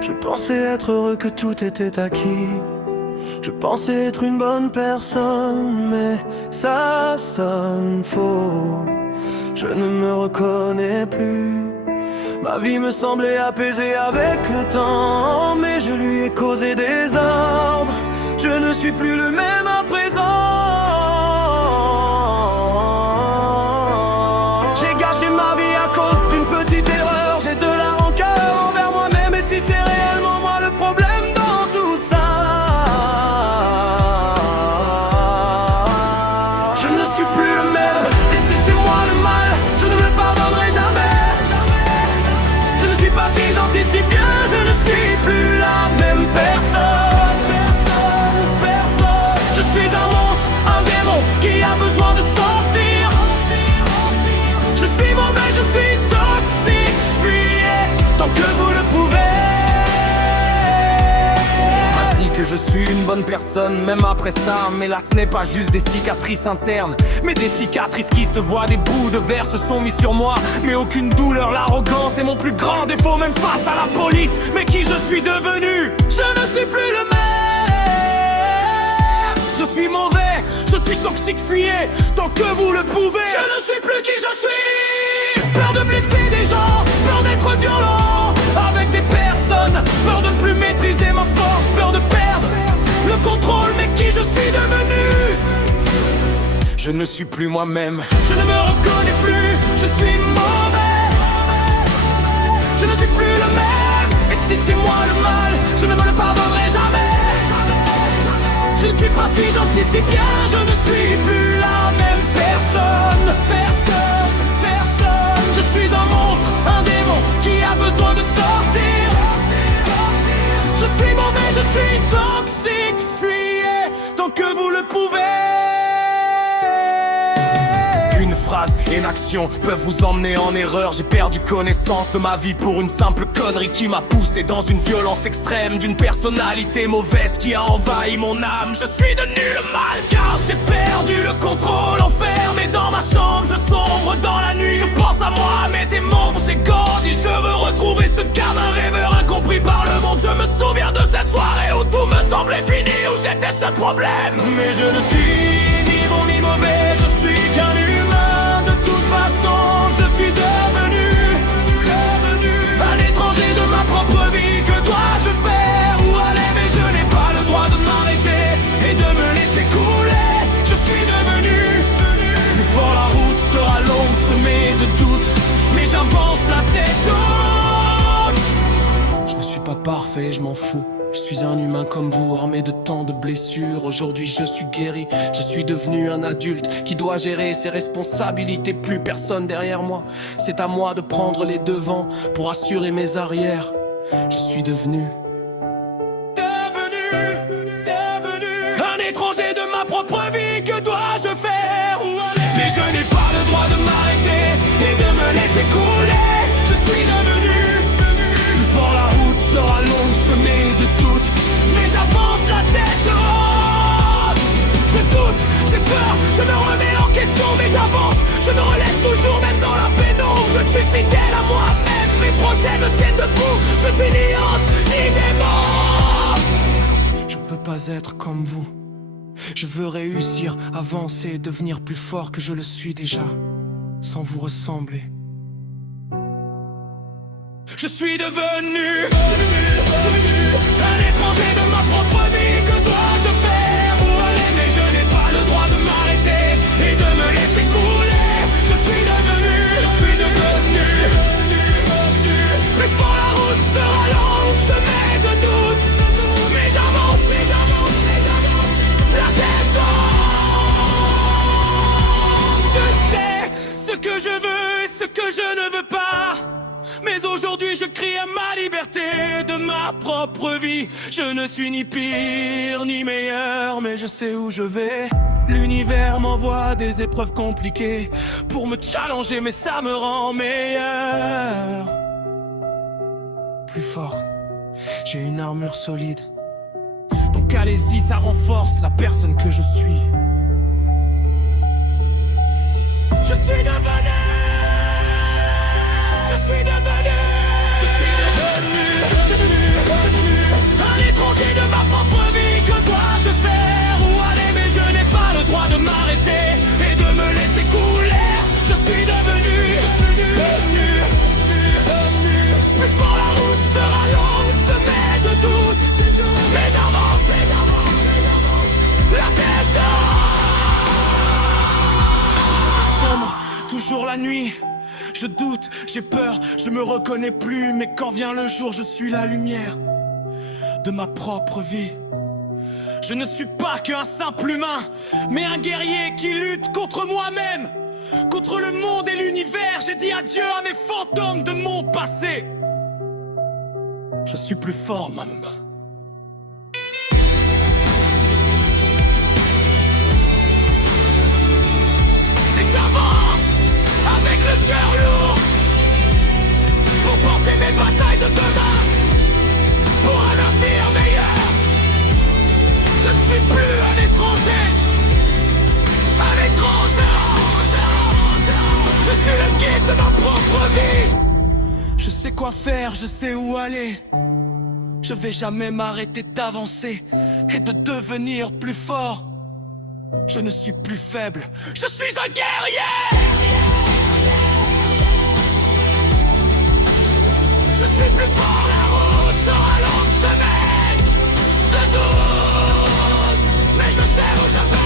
Je pensais être heureux, que tout était acquis. Je pensais être une bonne personne, mais ça sonne faux. Je ne me reconnais plus. Ma vie me semblait apaisée avec le temps, mais je lui ai causé des ordres. Je ne suis plus le même à présent. J'ai gâché ma vie à cause d'une petite erreur. J'ai de la rancœur envers moi-même. Et si c'est réellement moi le problème dans tout ça, je ne suis plus le même. Et si c'est moi le mal, je ne me pardonnerai jamais. Je ne suis pas si gentil, si bien. Je ne suis plus la même personne. Je suis un monstre, un démon qui a besoin de sortir. Je suis mauvais, je suis toxique, fuyez tant que vous le pouvez. M'a dit que je suis une bonne personne, même après ça. Mais là ce n'est pas juste des cicatrices internes, mais des cicatrices qui se voient. Des bouts de verre se sont mis sur moi, mais aucune douleur. L'arrogance est mon plus grand défaut, même face à la police. Mais qui je suis devenu? Je ne suis plus le même. Je suis mauvais, je suis toxique, fuyez tant que vous le pouvez. Je ne suis plus qui je suis. Peur de blesser des gens, peur d'être violent avec des personnes, peur de ne plus maîtriser ma force, peur de perdre le contrôle. Mais qui je suis devenu? Je ne suis plus moi-même. Je ne me reconnais plus, je suis mauvais. Je ne suis plus le même. Et si c'est moi le mal, je ne me le pardonnerai jamais. Je ne suis pas si gentil, si bien. Je ne suis plus la même personne. Je suis un monstre, un démon qui a besoin de sortir. Je suis mauvais, je suis toxique, fuyez tant que vous le pouvez. Une phrase et une action peuvent vous emmener en erreur. J'ai perdu connaissance de ma vie pour une simple connerie qui m'a poussé dans une violence extrême, d'une personnalité mauvaise qui a envahi mon âme. Je suis devenu le mal car j'ai perdu le contrôle. Enfermé dans ma chambre, je sombre dans la nuit. Je pense à moi, à mes démons, j'ai grandi. Je veux retrouver ce gamin rêveur incompris par le monde. Je me souviens de cette soirée où tout me semblait fini, où j'étais ce problème. Mais je ne suis ni bon ni mauvais, je suis qu'un humain. De toute façon, je suis devenu un étranger de ma propre vie. Que dois-je faire? Où aller? Mais je n'ai pas le droit de m'arrêter et de me laisser couler. Je suis devenu plus fort, la route sera longue, semée de doutes, mais j'avance la tête haute. Je ne suis pas parfait, je m'en fous. Je suis un humain comme vous, armé de tant de blessures. Aujourd'hui je suis guéri, je suis devenu un adulte qui doit gérer ses responsabilités. Plus personne derrière moi, c'est à moi de prendre les devants pour assurer mes arrières. Je suis devenu un étranger de ma propre vie. Que dois-je faire? Où aller? Mais je n'ai pas le droit de m'arrêter et de me laisser couler. Je suis devenu plus fort, la route sera longue, semée de doutes, mais j'avance la tête haute. Je doute, j'ai peur, je me remets en question, mais j'avance. Je me relève toujours, même dans la pénombre. Je suis fidèle à moi-même, mes projets me tiennent debout. Je suis ni ange, ni démon. Je veux pas être comme vous. Je veux réussir, avancer, devenir plus fort que je le suis déjà, sans vous ressembler. Je suis devenu un étranger de ma propre vie. Que dois-je faire? Où aller? Mais je n'ai pas le droit de m'arrêter et de me laisser couler. Je suis devenu plus fort, la route sera longue, semée de doutes, mais j'avance, la tête haute. Je sais ce que je veux et ce que je ne veux pas, mais aujourd'hui je crie à ma liberté de ma propre vie. Je ne suis ni pire ni meilleur, mais je sais où je vais. L'univers m'envoie des épreuves compliquées pour me challenger, mais ça me rend meilleur. Plus fort, j'ai une armure solide. Donc allez-y, ça renforce la personne que je suis. Je suis devenu jour, la nuit, je doute, j'ai peur, je me reconnais plus. Mais quand vient le jour, je suis la lumière de ma propre vie. Je ne suis pas qu'un simple humain, mais un guerrier qui lutte contre moi-même, contre le monde et l'univers. J'ai dit adieu à mes fantômes de mon passé. Je suis plus fort, Mamba. Et j'avance avec le cœur lourd pour porter mes batailles de demain, pour un avenir meilleur. Je ne suis plus un étranger, un étranger. Je suis le guide de ma propre vie. Je sais quoi faire, je sais où aller. Je vais jamais m'arrêter d'avancer et de devenir plus fort. Je ne suis plus faible, je suis un guerrier. Je suis plus fort, la route sera longue semaine de doute, mais je sais où je vais.